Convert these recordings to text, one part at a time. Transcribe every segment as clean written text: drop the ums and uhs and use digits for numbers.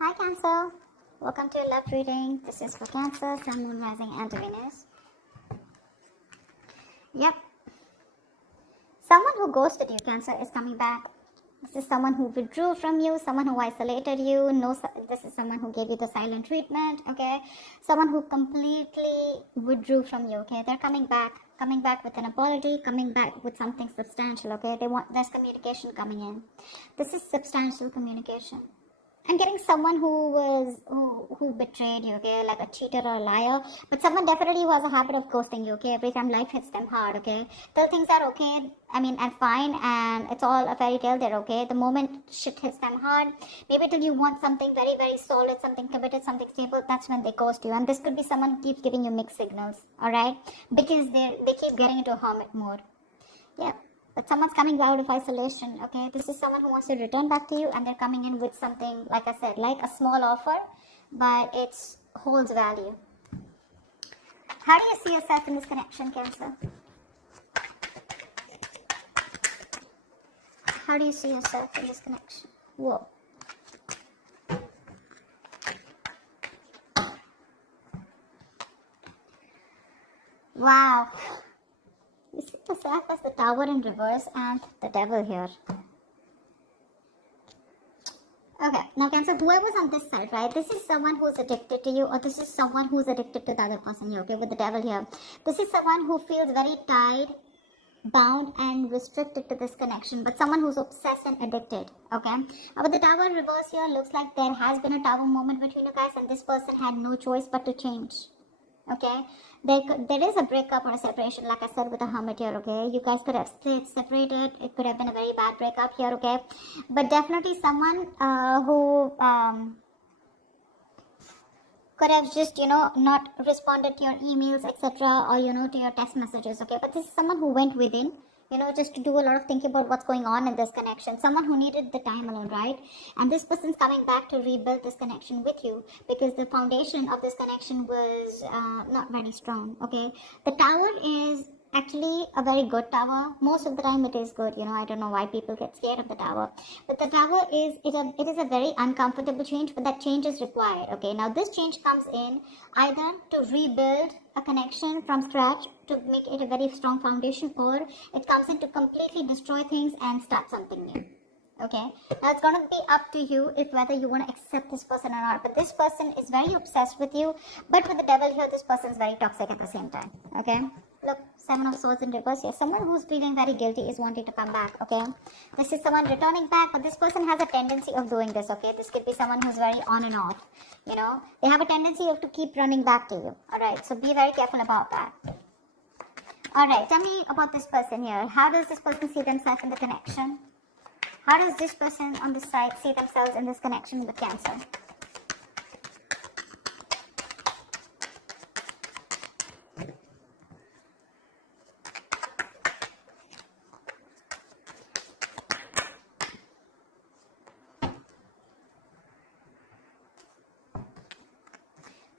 Hi Cancer, welcome to your love reading. This is for Cancer, Sun, Moon, Rising and Venus. Yep. Someone who ghosted you, Cancer, is coming back. This is someone who withdrew from you, someone who isolated you. No, this is someone who gave you the silent treatment, okay? Someone who completely withdrew from you, okay? They're coming back with an apology, coming back with something substantial, okay? There's communication coming in. This is substantial communication. I'm getting someone who betrayed you, okay, like a cheater or a liar, but someone definitely who has a habit of ghosting you, okay, every time life hits them hard, okay, till things are okay, and fine, and it's all a fairy tale, they're okay. The moment shit hits them hard, maybe till you want something very, very solid, something committed, something stable, that's when they ghost you. And this could be someone who keeps giving you mixed signals, alright, because they keep getting into a hermit mode. Yeah. But someone's coming out of isolation, okay? This is someone who wants to return back to you, and they're coming in with something, like I said, like a small offer, but it holds value. How do you see yourself in this connection, Cancer? How do you see yourself in this connection? Whoa. Wow. You see yourself as the Tower in reverse and the Devil here. Okay, now Cancer, whoever's on this side, right? This is someone who's addicted to you, or this is someone who's addicted to the other person here, okay, with the Devil here. This is someone who feels very tied, bound and restricted to this connection, but someone who's obsessed and addicted, okay? With the Tower in reverse here, looks like there has been a Tower moment between you guys, and this person had no choice but to change. Okay, there is a breakup or a separation, like I said, with a Hermit here, okay? You guys could have stayed separated. It could have been a very bad breakup here, okay? But definitely someone who could have just, not responded to your emails, etc., or, to your text messages, okay? But this is someone who went within, just to do a lot of thinking about what's going on in this connection. Someone who needed the time alone, right? And this person's coming back to rebuild this connection with you, because the foundation of this connection was not very strong, okay? The Tower is actually a very good tower. Most of the time it is good, I don't know why people get scared of the Tower, but the Tower is it is a very uncomfortable change, but that change is required, okay? Now this change comes in either to rebuild a connection from scratch, to make it a very strong foundation, or it comes in to completely destroy things and start something new. Okay, now it's gonna be up to you if whether you want to accept this person or not. But this person is very obsessed with you, but with the Devil here, this person is very toxic at the same time. Okay, look, Seven of Swords in reverse here. Someone who's feeling very guilty is wanting to come back. Okay, this is someone returning back, but this person has a tendency of doing this. Okay, this could be someone who's very on and off. They have a tendency of to keep running back to you. All right, so be very careful about that. All right, tell me about this person here. How does this person see themselves in the connection? How does this person on this side see themselves in this connection with Cancer?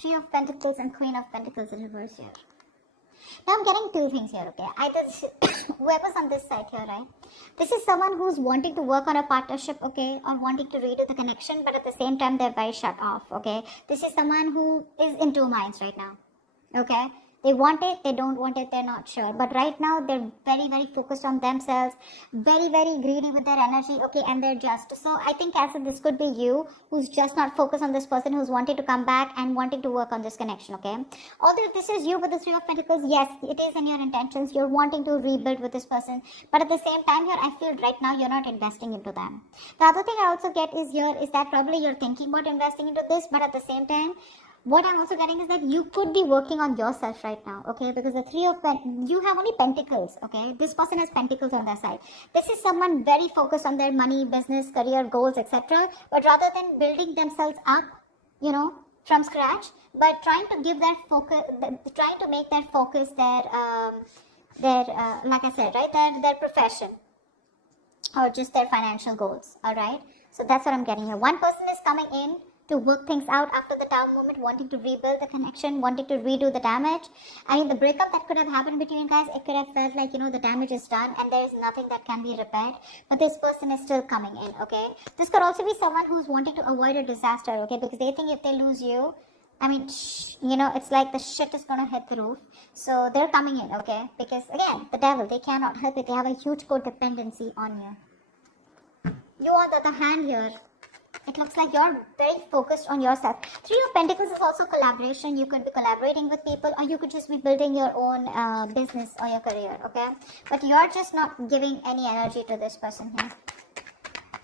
Three of Pentacles and Queen of Pentacles in reverse here. Now I'm getting two things here, okay? Either whoever's on this side here, right? This is someone who's wanting to work on a partnership, okay? Or wanting to redo the connection, but at the same time, they're very shut off, okay? This is someone who is in two minds right now, okay? They want it, they don't want it, they're not sure. But right now, they're very, very focused on themselves, very, very greedy with their energy, okay? And they're just. So I think, Cancer, this could be you who's just not focused on this person, who's wanting to come back and wanting to work on this connection, okay? Although this is you with the Three of Pentacles, yes, it is in your intentions. You're wanting to rebuild with this person. But at the same time here, I feel right now you're not investing into them. The other thing I also get is here is that probably you're thinking about investing into this, but at the same time, what I'm also getting is that you could be working on yourself right now, okay? Because the Three of you have only Pentacles, okay? This person has Pentacles on their side. This is someone very focused on their money, business, career, goals, etc. But rather than building themselves up, from scratch, but trying to give their focus, trying to make their focus their like I said, right, their profession, or just their financial goals, all right? So that's what I'm getting here. One person is coming in to work things out after the Tower moment, wanting to rebuild the connection, wanting to redo the damage. I mean, the breakup that could have happened between you guys, it could have felt like, the damage is done and there is nothing that can be repaired. But this person is still coming in, okay? This could also be someone who's wanting to avoid a disaster, okay? Because they think if they lose you, I mean, it's like the shit is gonna hit the roof. So they're coming in, okay? Because again, the devil, they cannot help it. They have a huge codependency on you. You, on the other hand, here, it looks like you're very focused on yourself. Three of Pentacles is also collaboration. You could be collaborating with people, or you could just be building your own business or your career, okay? But you're just not giving any energy to this person here.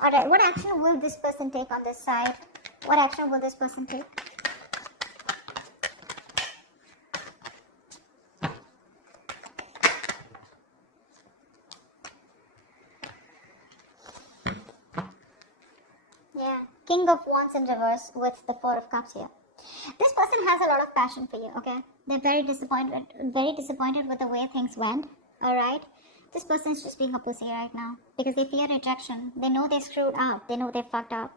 Alright, what action will this person take on this side? What action will this person take? Yeah, King of Wands in reverse with the Four of Cups here. This person has a lot of passion for you, okay? They're very disappointed with the way things went, alright? This person is just being a pussy right now because they fear rejection. They know they screwed up. They know they fucked up.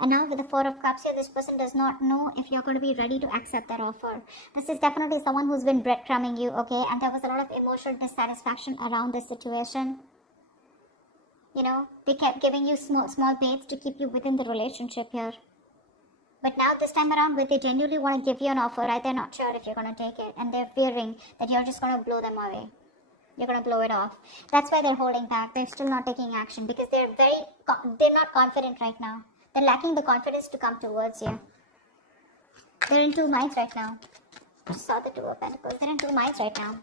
And now with the Four of Cups here, this person does not know if you're going to be ready to accept that offer. This is definitely someone who's been breadcrumbing you, okay? And there was a lot of emotional dissatisfaction around this situation. They kept giving you small baits to keep you within the relationship here. But now this time around, where they genuinely want to give you an offer, right? They're not sure if you're going to take it. And they're fearing that you're just going to blow them away. You're going to blow it off. That's why they're holding back. They're still not taking action because they're not confident right now. They're lacking the confidence to come towards you. They're in two minds right now. I just saw the Two of Pentacles. They're in two minds right now.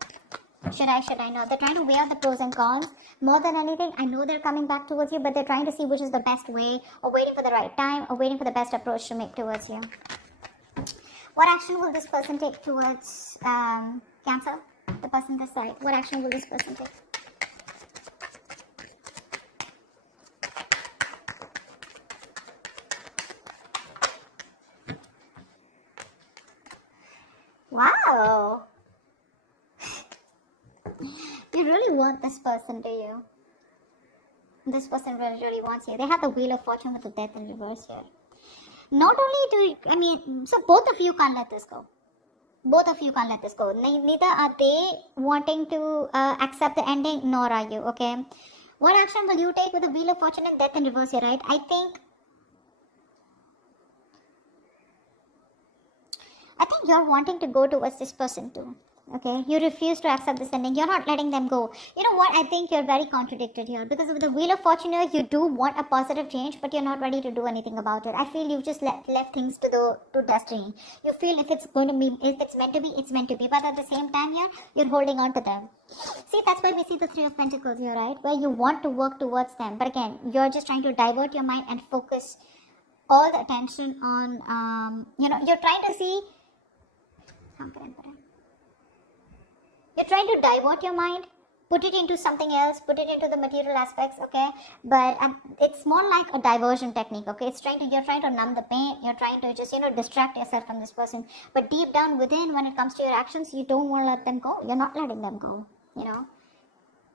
Should I not? They're trying to weigh out the pros and cons. More than anything, I know they're coming back towards you, but they're trying to see which is the best way, or waiting for the right time, or waiting for the best approach to make towards you. What action will this person take towards Cancer? The person this side. What action will this person take? Wow. You really want this person, do you? This person really, really wants you. They have the Wheel of Fortune with the Death in reverse here. Not only so both of you can't let this go. Both of you can't let this go. Neither are they wanting to accept the ending, nor are you, okay? What action will you take with the Wheel of Fortune and Death in reverse here, right? I think you're wanting to go towards this person too. Okay, you refuse to accept this ending. You're not letting them go. You know what? I think you're very contradicted here because with the Wheel of Fortune here, you do want a positive change, but you're not ready to do anything about it. I feel you've just left things to destiny. You feel if it's meant to be, it's meant to be. But at the same time here, you're holding on to them. See, that's why we see the Three of Pentacles here, right? Where you want to work towards them, but again, you're just trying to divert your mind and focus all the attention on, you're trying to see. You're trying to divert your mind, put it into something else, put it into the material aspects, okay? But it's more like a diversion technique, okay? You're trying to numb the pain, you're trying to just, distract yourself from this person. But deep down within, when it comes to your actions, you don't want to let them go. You're not letting them go,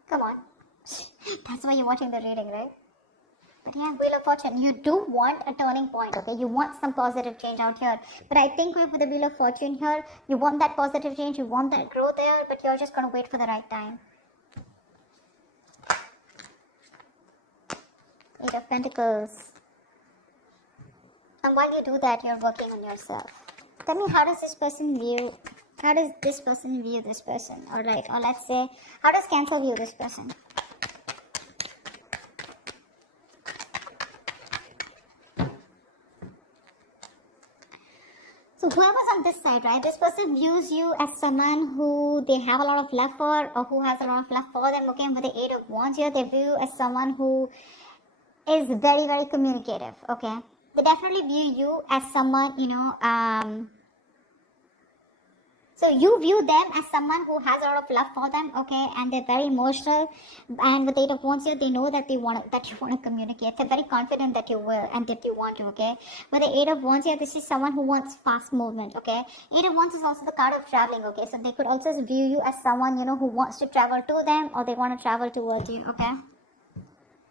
Come on. That's why you're watching the reading, right? But yeah, Wheel of Fortune, you do want a turning point, okay? You want some positive change out here. But I think with the Wheel of Fortune here, you want that positive change, you want that growth there, but you're just going to wait for the right time. Eight of Pentacles. And while you do that, you're working on yourself. Tell me, how does this person view this person? Alright, or let's say, how does Cancer view this person? So whoever's on this side, right, this person views you as someone who they have a lot of love for, or who has a lot of love for them, okay? And with the Eight of Wands here, they view you as someone who is very, very communicative, okay? They definitely view you as someone, so you view them as someone who has a lot of love for them, okay? And they're very emotional. And with the Eight of Wands here, they know that you want to communicate. They're very confident that you will and that you want to, okay? With the Eight of Wands here, this is someone who wants fast movement, okay? Eight of Wands is also the card of traveling, okay? So they could also view you as someone, who wants to travel to them, or they want to travel towards you, okay?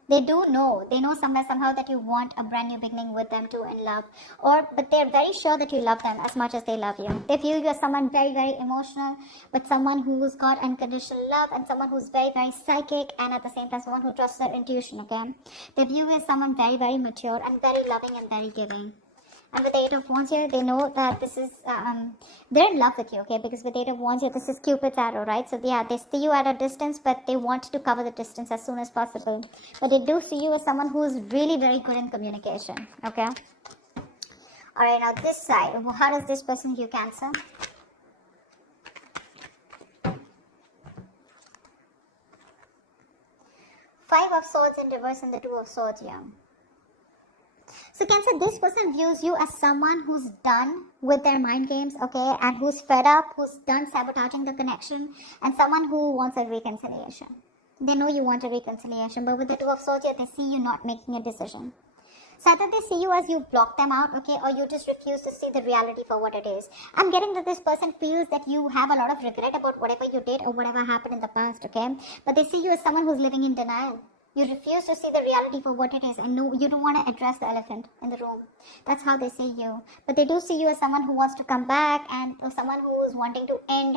They do know. They know somewhere, somehow that you want a brand new beginning with them too in love. But they're very sure that you love them as much as they love you. They view you as someone very, very emotional, but someone who's got unconditional love, and someone who's very, very psychic, and at the same time someone who trusts their intuition, okay? They view you as someone very, very mature and very loving and very giving. And with the Eight of Wands here, they know that this is, they're in love with you, okay? Because with the Eight of Wands here, this is Cupid's arrow, right? So yeah, they see you at a distance, but they want to cover the distance as soon as possible. But they do see you as someone who is really very good in communication, okay? Alright, now this side, how does this person view Cancer? Five of Swords in reverse and the Two of Swords here. So Cancer, this person views you as someone who's done with their mind games, okay, and who's fed up, who's done sabotaging the connection, and someone who wants a reconciliation. They know you want a reconciliation, but with the Two of Swords here, they see you not making a decision. So either they see you as you block them out, okay, or you just refuse to see the reality for what it is. I'm getting that this person feels that you have a lot of regret about whatever you did or whatever happened in the past, okay, but they see you as someone who's living in denial. You refuse to see the reality for what it is, and no, you don't want to address the elephant in the room. That's how they see you. But they do see you as someone who wants to come back, and someone who is wanting to end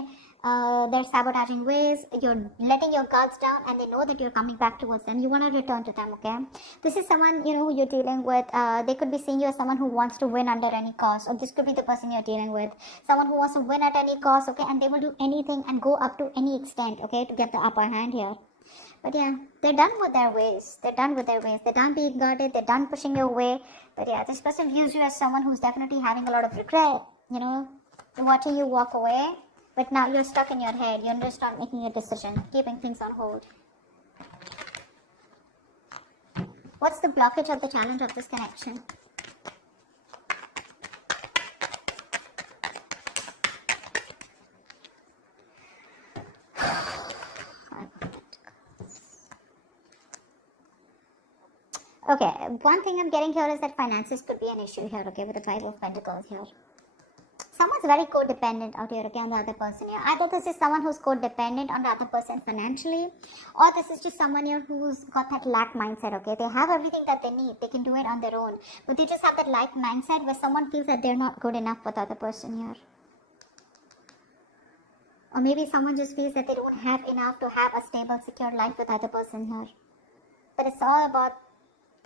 their sabotaging ways. You're letting your guards down, and they know that you're coming back towards them. You want to return to them, okay? This is someone, you know, who you're dealing with. They could be seeing you as someone who wants to win under any cost, or this could be the person you're dealing with. Someone who wants to win at any cost, okay? And they will do anything and go up to any extent, okay, to get the upper hand here. But yeah, they're done with their ways. They're done with their ways. They're done being guarded. They're done pushing you away. But yeah, this person views you as someone who's definitely having a lot of regret, you know, watching you walk away. But now you're stuck in your head. You're just not making a decision, keeping things on hold. What's the blockage or the challenge of this connection? Okay, one thing I'm getting here is that finances could be an issue here, okay, with the Five of Pentacles here. Someone's very codependent out here, okay, on the other person here. Either this is someone who's codependent on the other person financially, or this is just someone here who's got that lack mindset, okay. They have everything that they need. They can do it on their own. But they just have that lack mindset where someone feels that they're not good enough for the other person here. Or maybe someone just feels that they don't have enough to have a stable, secure life with the other person here. But it's all about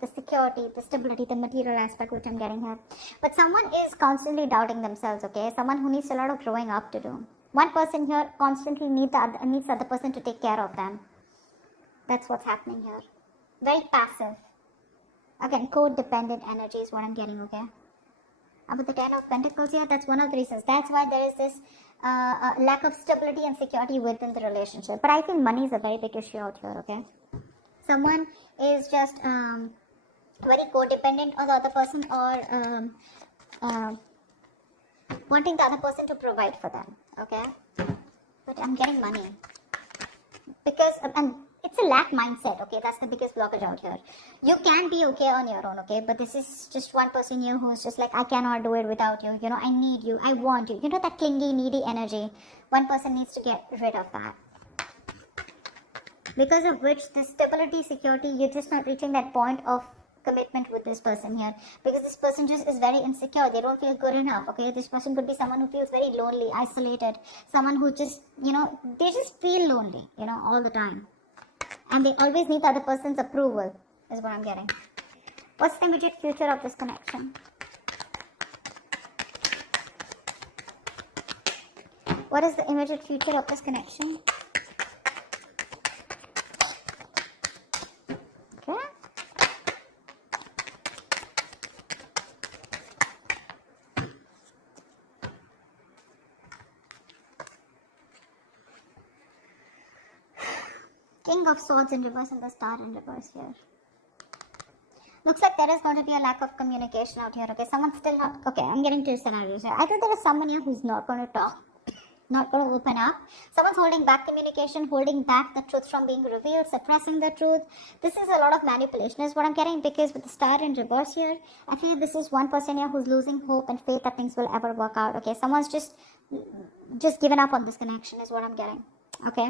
the security, the stability, the material aspect which I'm getting here. But someone is constantly doubting themselves, okay? Someone who needs a lot of growing up to do. One person here constantly needs the other person to take care of them. That's what's happening here. Very passive. Again, codependent energy is what I'm getting, okay? With the Ten of Pentacles here, that's one of the reasons. That's why there is this lack of stability and security within the relationship. But I think money is a very big issue out here, okay? Someone is just very codependent on the other person, or wanting the other person to provide for them, okay? But I'm getting money because and it's a lack mindset, okay? That's the biggest blockage out here. You can be okay on your own, okay? But this is just one person here who's just like, I cannot do it without you, you know, I need you, I want you, you know, that clingy, needy energy. One person needs to get rid of that. Because of which the stability, security, you're just not reaching that point of commitment with this person here. Because this person just is very insecure. They don't feel good enough, okay? This person could be someone who feels very lonely, isolated. Someone who just, you know, they just feel lonely, you know, all the time. And they always need the other person's approval, is what I'm getting. What's the immediate future of this connection? What is the immediate future of this connection? King of Swords in reverse and the Star in reverse here. Looks like there is going to be a lack of communication out here, okay? Someone's still not... Okay, I'm getting two scenarios here. Either there is someone here who's not going to talk, not going to open up. Someone's holding back communication, holding back the truth from being revealed, suppressing the truth. This is a lot of manipulation is what I'm getting, because with the Star in reverse here, I feel this is one person here who's losing hope and faith that things will ever work out, okay? Someone's just given up on this connection is what I'm getting, okay?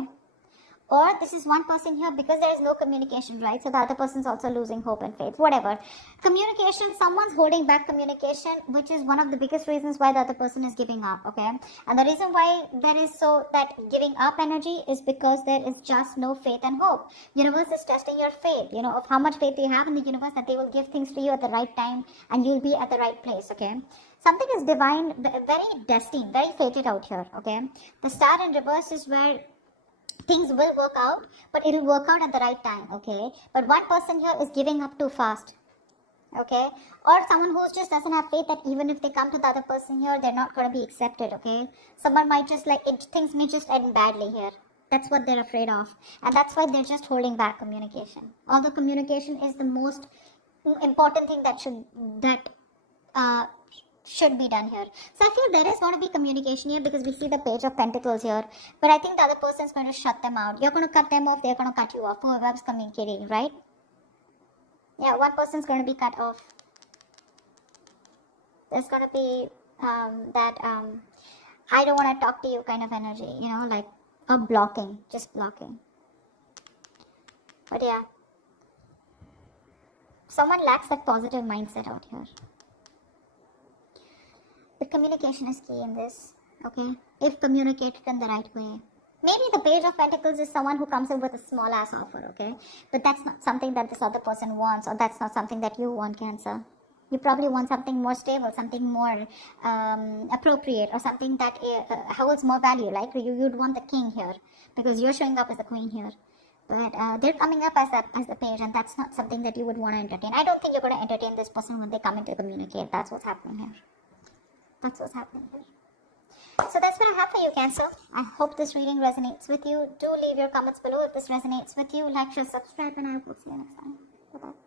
Or this is one person here because there is no communication, right? So the other person's also losing hope and faith, whatever. Communication, someone's holding back communication, which is one of the biggest reasons why the other person is giving up, okay? And the reason why there is so that giving up energy is because there is just no faith and hope. Universe is testing your faith, of how much faith you have in the universe that they will give things to you at the right time and you'll be at the right place, okay? Something is divine, very destined, very fated out here, okay? The star in reverse is where things will work out, but it'll work out at the right time, okay? But one person here is giving up too fast, okay? Or someone who just doesn't have faith that even if they come to the other person here, they're not going to be accepted, okay? Someone might just things may just end badly here. That's what they're afraid of. And that's why they're just holding back communication. Although communication is the most important thing that should be done here. So I feel there is going to be communication here because we see the page of pentacles here. But I think the other person is going to shut them out. You're going to cut them off, they're going to cut you off. Whoever's communicating, right? Yeah, one person is going to be cut off. There's going to be I don't want to talk to you kind of energy, like a blocking, just blocking. But yeah, someone lacks that positive mindset out here. But communication is key in this, okay? If communicated in the right way. Maybe the page of pentacles is someone who comes in with a small ass offer, okay? But that's not something that this other person wants, or that's not something that you want, Cancer. You probably want something more stable, something more appropriate, or something that holds more value. Like you'd want the king here, because you're showing up as the queen here. But they're coming up as the page, and that's not something that you would want to entertain. I don't think you're going to entertain this person when they come in to communicate. That's what's happening here. That's what's happening here. So that's what I have for you, Cancer. I hope this reading resonates with you. Do leave your comments below if this resonates with you. Like, share, subscribe, and I will see you next time. Bye-bye.